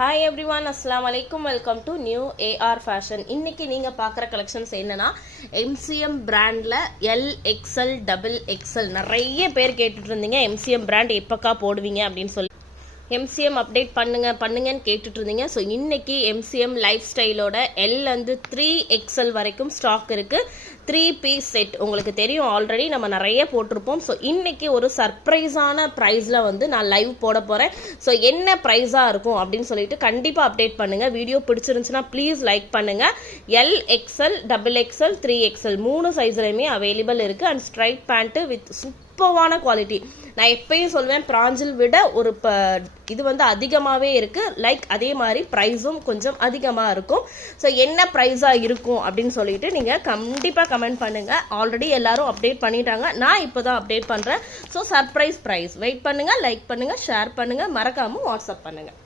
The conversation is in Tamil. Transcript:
ஹாய் எவ்ரிவான், அஸ்ஸலாமு அலைக்கும். Welcome to new AR fashion. இன்னைக்கு நீங்கள் பார்க்குற கலெக்ஷன்ஸ் என்னன்னா எம்சிஎம் பிராண்டில் எல்எக்ஸ்எல் டபுள் எக்ஸ்எல். நிறைய பேர் கேட்டுட்டு இருந்தீங்க எம்சிஎம் பிராண்ட் எப்போக்கா போடுவீங்க அப்படின்னு சொல்லி. எம்சிஎம் அப்டேட் பண்ணுங்கன்னு கேட்டுட்டு இருந்தீங்க. ஸோ இன்னைக்கு எம்சிஎம் லைஃப் ஸ்டைலோட எல்லேருந்து 3XL வரைக்கும் ஸ்டாக் இருக்குது. 3 பீஸ் செட் உங்களுக்கு தெரியும், ஆல்ரெடி நம்ம நிறைய போட்டிருப்போம். ஸோ இன்னைக்கு ஒரு சர்ப்ரைஸான ப்ரைஸில் வந்து நான் லைவ் போட போகிறேன். ஸோ என்ன ப்ரைஸாக இருக்கும் அப்படின்னு சொல்லிட்டு கண்டிப்பாக அப்டேட் பண்ணுங்கள். வீடியோ பிடிச்சிருந்துச்சுன்னா ப்ளீஸ் லைக் பண்ணுங்கள். எல்எக்ஸ்எல் டபுள் எக்ஸ்எல் 3XL 3 சைஸ்லையுமே அவைலபிள் இருக்குது. அண்ட் ஸ்ட்ரைட் பேண்ட்டு வித் சூப்பரான குவாலிட்டி. நான் எப்பயும் சொல்வேன், பிராஞ்சில் விட ஒரு இது வந்து அதிகமாகவே இருக்குது. லைக் அதே மாதிரி ப்ரைஸும் கொஞ்சம் அதிகமாக இருக்கும். ஸோ என்ன ப்ரைஸாக இருக்கும் அப்படின்னு சொல்லிட்டு நீங்கள் கண்டிப்பாக கமெண்ட் பண்ணுங்கள். ஆல்ரெடி எல்லாரும் அப்டேட் பண்ணிட்டாங்க, நான் இப்போ தான் அப்டேட் பண்ணுறேன். So surprise prize. வெயிட் பண்ணுங்கள், லைக் பண்ணுங்கள், ஷேர் பண்ணுங்கள், மறக்காமல் வாட்ஸ்அப் பண்ணுங்கள்.